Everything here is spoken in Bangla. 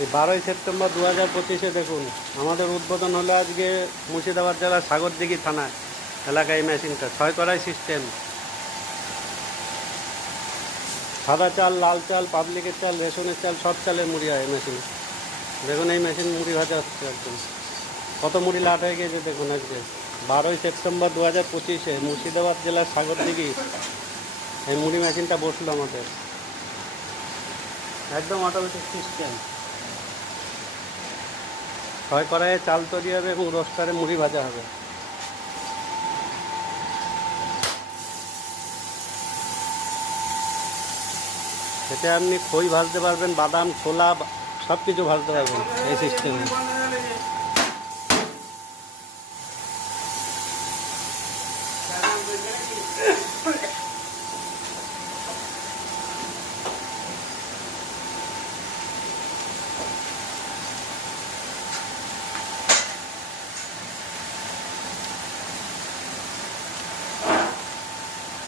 এই বারোই সেপ্টেম্বর দু হাজার পঁচিশে দেখুন, আমাদের উদ্বোধন হলো আজকে মুর্শিদাবাদ জেলার সাগরদিঘি থানায় এলাকায় এই মেশিনটা, ছয় করাই সিস্টেম। সাদা চাল, লাল চাল, পাবলিকের চাল, রেশনের চাল, সব চালের মুড়ি হয় এই মেশিনে। দেখুন এই মেশিন মুড়ি ভাজা হচ্ছে একদম। কত মুড়ি লাট হয়ে গেছে দেখুন আজকে। বারোই সেপ্টেম্বর দু হাজার পঁচিশে মুর্শিদাবাদ জেলার সাগরদিঘি এই মুড়ি মেশিনটা বসল আমাদের। একদম অটোমেটিক সিস্টেম ছয় কড়াইয়ে চাল তৈরি হবে এবং রোস্টারে মুড়ি ভাজা হবে সেটা আপনি খই ভাজতে পারবেন, বাদাম, ছোলা সব কিছু ভাজতে পারবেন এই সিস্টেমে Yeah.